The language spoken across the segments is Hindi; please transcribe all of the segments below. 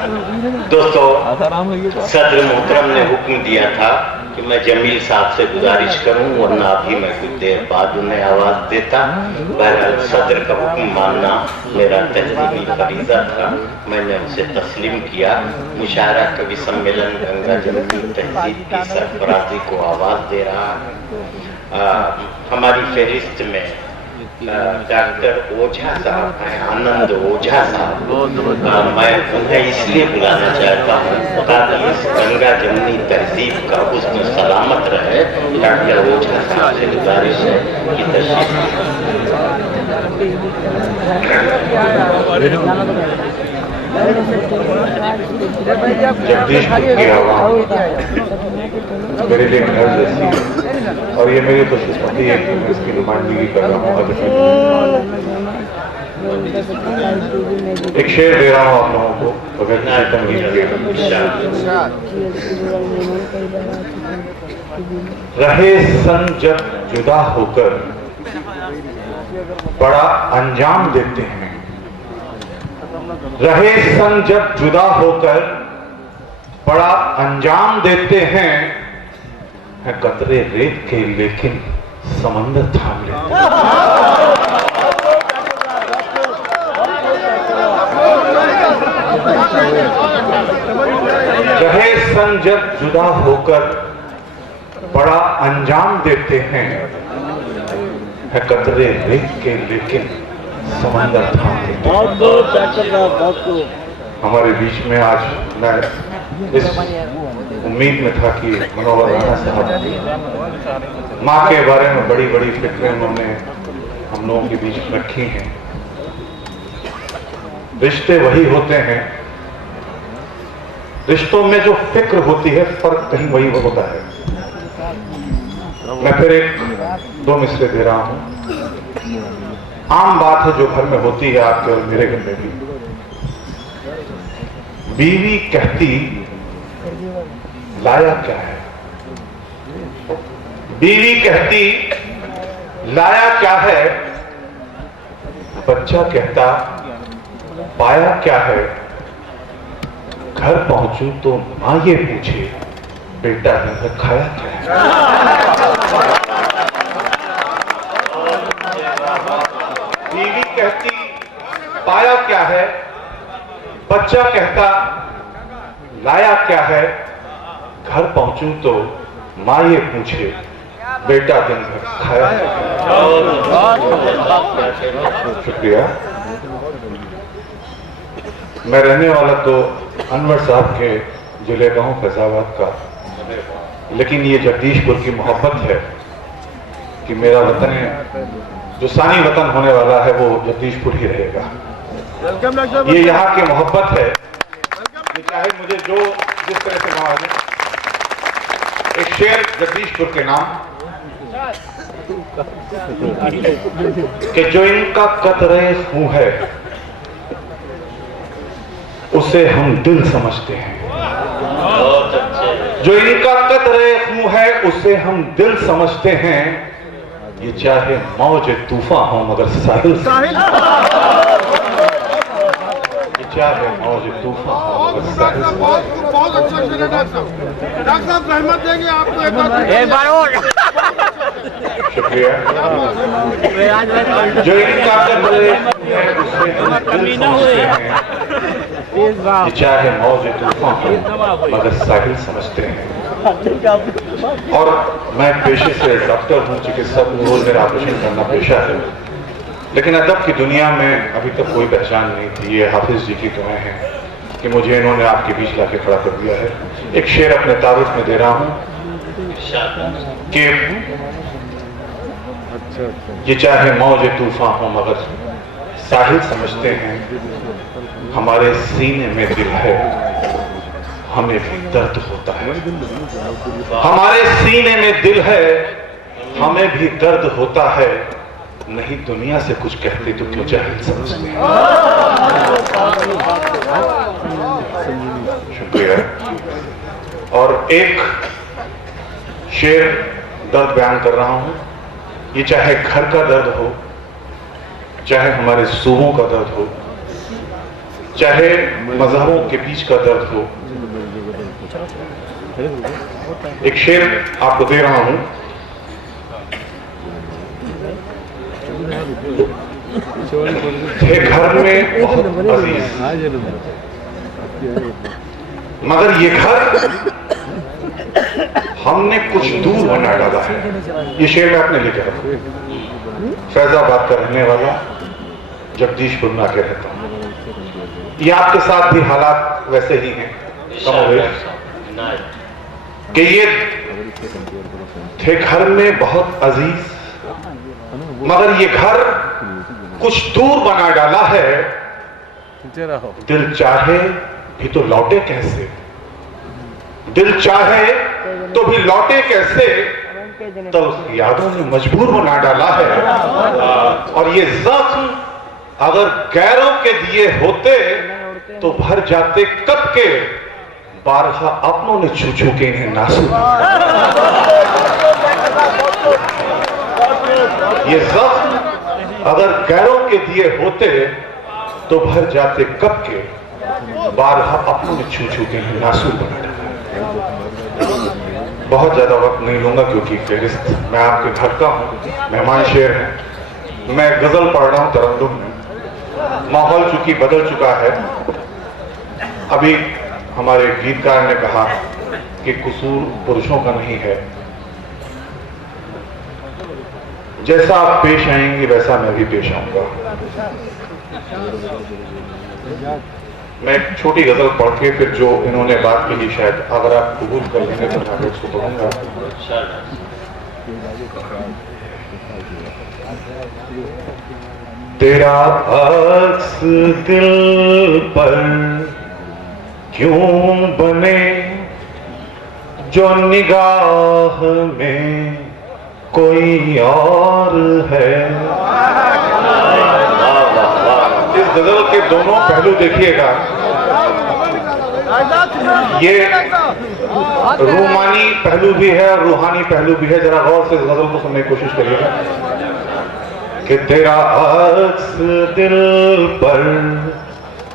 दोस्तों, सदर मोहतरम ने हुक्म दिया था कि मैं जमील साहब से गुजारिश करूं, वरना अभी मैं कुछ देर बाद उन्हें आवाज देता। बहरहाल सदर का हुक्म मानना मेरा तहजीबी फरीजा था, मैंने उसे तस्लीम किया। मुशायरा कवि सम्मेलन गंगा जमुनी तहजीब की सरफराजी को आवाज दे रहा है। हमारी फहरिस्त में डॉक्टर ओझा साहब हैं, आनंद ओझा साहब। मैं उन्हें इसलिए बुलाना चाहता हूँ ताकि इस गंगा जमुनी तहजीब का हुस्न सलामत रहे। डॉक्टर ओझा साहब से गुजारिश है कि तशरीफ जगदीशपुर की आवाम मेरे लिए घर जैसी है और ये मेरी खुशकिस्मती है कि मैं इसकी नुमाइंदगी कर रहा हूँ। एक शेर दे रहा हूँ आप लोगों को बगैर तंगीद के। रहे सन जब जुदा होकर बड़ा अंजाम देते हैं, रहे सन जब जुदा होकर बड़ा अंजाम देते हैं, है कतरे रेत के लेकिन समंदर थाम लेते हैं। रहे सन जब जुदा होकर बड़ा अंजाम देते हैं, है कतरे रेत के लेकिन समंदर थाम लेते हैं। हमारे बीच में आज मैं इस उम्मीद में था कि मनोहर राणा साहब माँ के बारे में बड़ी बड़ी फिक्रें उन्होंने हम लोगों के बीच में रखी हैं। रिश्ते वही होते हैं, रिश्तों में जो फिक्र होती है फर्क कहीं वही होता है। मैं फिर एक दो मिसरे दे रहा हूं। आम बात है जो घर में होती है, आपके और मेरे घर में भी। बीवी कहती लाया क्या है, बीवी कहती लाया क्या है, बच्चा कहता पाया क्या है। घर पहुंचूं तो मां ये पूछे बेटा ने खाया क्या है। बीवी कहती पाया क्या है, बच्चा कहता लाया क्या है। घर पहुंचूं तो मां ये पूछे बेटा दिन भर खाया क्या है। शुक्रिया। मैं रहने वाला तो अनवर साहब के जिले का हूं, फैजाबाद का, लेकिन ये जगदीशपुर की मोहब्बत है कि मेरा वतन है, जो सानी वतन होने वाला है वो जगदीशपुर ही रहेगा। ये यहाँ की मोहब्बत है, ये चाहे मुझे जो जिस तरह से नवाजे। एक शेर जगदीशपुर के नाम कि जो इनका कतरे खूं है उसे हम दिल समझते हैं, जो इनका कतरे खूं है उसे हम दिल समझते हैं। ये चाहे मौज तूफान हो मगर साहिल, ये चाहे मौज तूफान हो मगर साहिल। बहुत अच्छा शेर है डॉक्टर साहब, रहमत देंगे आपको एक बार और। शुक्रिया। जो इनका कतरे है उसे हम दिल समझते हैं, ये चाहे मौज तूफान हो मगर साहिल समझते हैं। और मैं पेशे से डॉक्टर हूँ, चिकित्सक हूँ, रोज मेरा ऑपरेशन करना पेशा है, लेकिन अदब की दुनिया में अभी तक कोई पहचान नहीं थी। ये हाफिज जी की दुआएं हैं कि मुझे इन्होंने आपके बीच लाके खड़ा कर दिया है। एक शेर अपने तारुफ में दे रहा हूँ कि ये चाहे मौज तूफान हो मगर साहिल समझते हैं। हमारे सीने में दिल है, हमें भी दर्द होता है। हमारे सीने में दिल है, हमें भी दर्द होता है। नहीं दुनिया से कुछ कहते तो क्यों जाहिल समझते हैं। शुक्रिया। और एक शेर दर्द बयान कर रहा हूं। ये चाहे घर का दर्द हो, चाहे हमारे सूबों का दर्द हो, चाहे मजहबों के बीच का दर्द हो। एक शेर आपको दे रहा हूं। थे घर में बहुत अजीज, मगर ये घर हमने कुछ दूर बना डाला है। ये शेर मैं अपने लिखे रखा, फैजाबाद का रहने वाला, जगदीशपुर में आके रहता हूं। ये आपके साथ भी हालात वैसे ही हैं कि ये थे घर में बहुत अजीज, मगर ये घर कुछ दूर बना डाला है। दिल चाहे भी तो लौटे कैसे, दिल चाहे तो भी लौटे कैसे, तो यादों ने मजबूर बना डाला है। और ये जख्म अगर गैरों के दिए होते तो भर जाते कब के, बारहा अपनों ने छू छू के इन्हें नासूर। ये जख्म अगर गैरों के दिए होते तो भर जाते कब के, बारहा अपनों ने छू छू के इन्हें नासूर बना डाला। बहुत ज्यादा वक्त नहीं लूंगा क्योंकि फेरिस्त मैं आपके घर का हूं, मेहमान शेर हैं। मैं गजल पढ़ रहा हूं तरन्नुम में। माहौल चूंकि बदल चुका है। अभी हमारे गीतकार ने कहा कि कसूर पुरुषों का नहीं है, जैसा आप पेश आएंगे वैसा मैं भी पेश आऊंगा। मैं एक छोटी गजल पढ़ के फिर जो इन्होंने बात की, शायद अगर आप कबूल कर लेंगे तो मैं उसको पढ़ूंगा। तेरा अक्स दिल पर क्यों बने जो निगाह में कोई और है। इस गजल के दोनों पहलू देखिएगा। ये रूमानी पहलू भी है और रूहानी पहलू भी है। जरा गौर से इस गजल को सुनने की कोशिश करिएगा कि तेरा अक्स दिल पर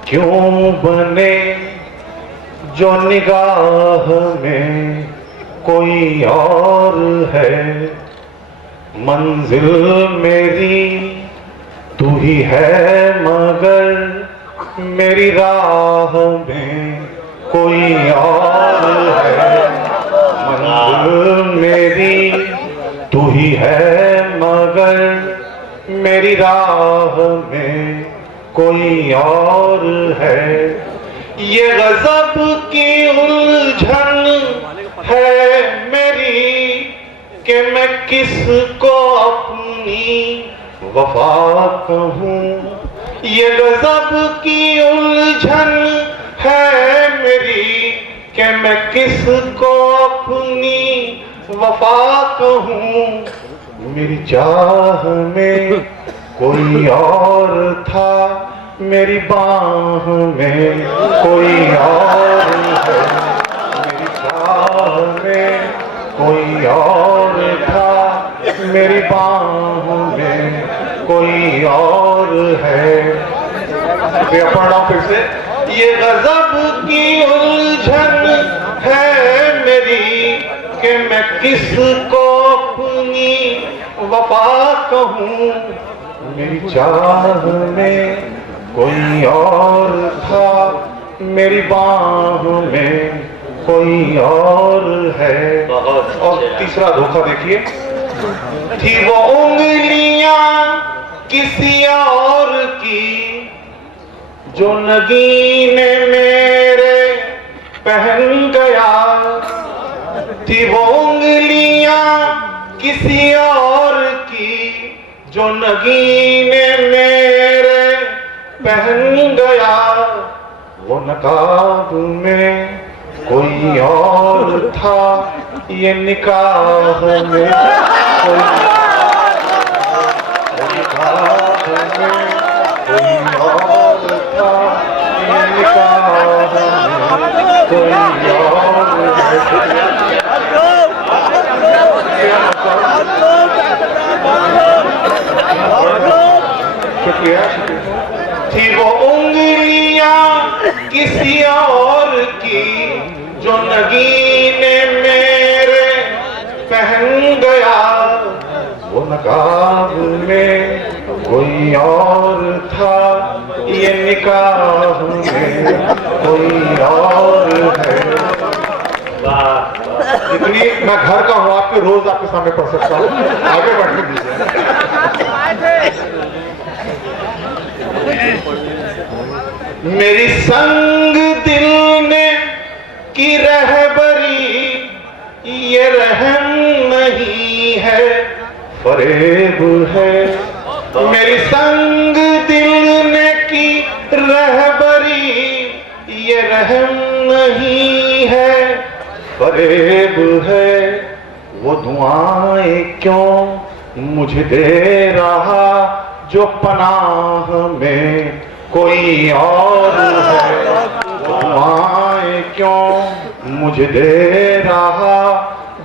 क्यों बने जो निगाह में कोई और है। मंजिल मेरी तू ही है मगर मेरी राह में कोई और है। मंजिल मेरी तू ही है मगर मेरी राह में कोई और है। ये गजब की उलझन है मेरी कि मैं किसको अपनी वफा कहूँ। ये गजब की उलझन है मेरी कि मैं किसको अपनी वफा कहूँ। मेरी चाह में कोई और था, मेरी बाह में कोई और है। मेरी चाह में कोई और था, मेरी बाह में कोई और है। मैं पढ़ रहा हूं फिर से। ये गजब की उलझन है मेरी कि मैं किसको अपनी वफा कहूँ। मेरी चाह में कोई और था, मेरी बाह में कोई और है। और तीसरा धोखा देखिए। थी वो उंगलियां किसी और की जो नगीने मेरे पहन गया। थी वो उंगलियां किसी और की जो नगीने मेरे पहन गया। वो नकाब में कोई और था, ये निकाह में कोई निकाह में कोई और था, ये निकाह में कोई और शुक्रिया। थी वो उंगलियां या किसी और की जो नगीने मेरे पहन गया, वो नकाब में कोई और था, ये निकाह में कोई और है। इतनी मैं घर का हूँ, आपके रोज आपके सामने पढ़ सकता हूँ, आगे बढ़ने दीजिए। मेरी संग दिल ने की रहबरी, ये रहम नहीं है फरेब है। मेरी संग दिल ने की रहबरी, ये रहम नहीं है फरेब है। वो दुआएं क्यों मुझे दे रहा जो पनाह में कोई और है। वो दुआएं क्यों मुझे दे रहा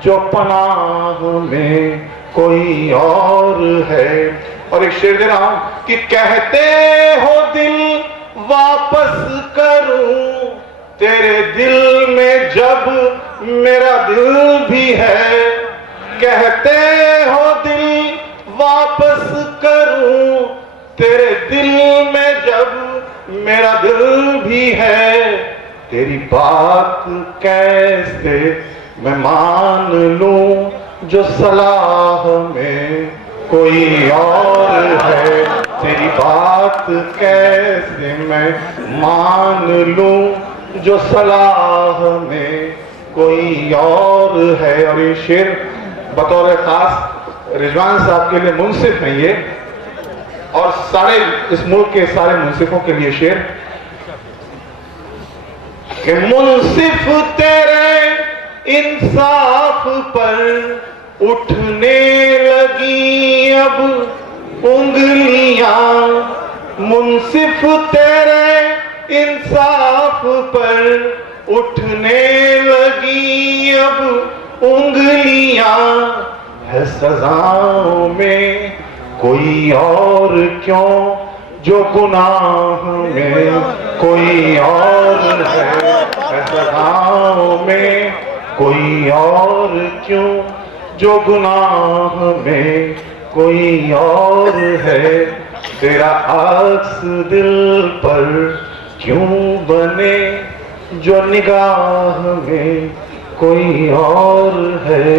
जो पनाह में कोई और है। और एक शेर दे रहा हूं कि कहते हो दिल वापस करूं तेरे दिल में जब मेरा दिल भी है। कहते हो दिल वापस करूं तेरे दिल में जब मेरा दिल भी है। तेरी बात कैसे मैं मान लूं जो सलाह में कोई और है। तेरी बात कैसे मैं मान लूं जो सलाह में कोई और है। और ये शेर बतौर खास रिजवान साहब के लिए मुंसिफ है ये, और सारे इस मुल्क के सारे मुंसिफों के लिए शेर कि मुंसिफ तेरे इंसाफ पर उठने लगी अब उंगलियां। मुंसिफ तेरे इंसाफ पर उठने लगी अब उंगलियां। है सजाओं में कोई और क्यों जो गुनाह में कोई और है। सजाओं में कोई और क्यों जो गुनाह में कोई और है। तेरा अक्स दिल पर क्यों बने जो निगाह में कोई और है।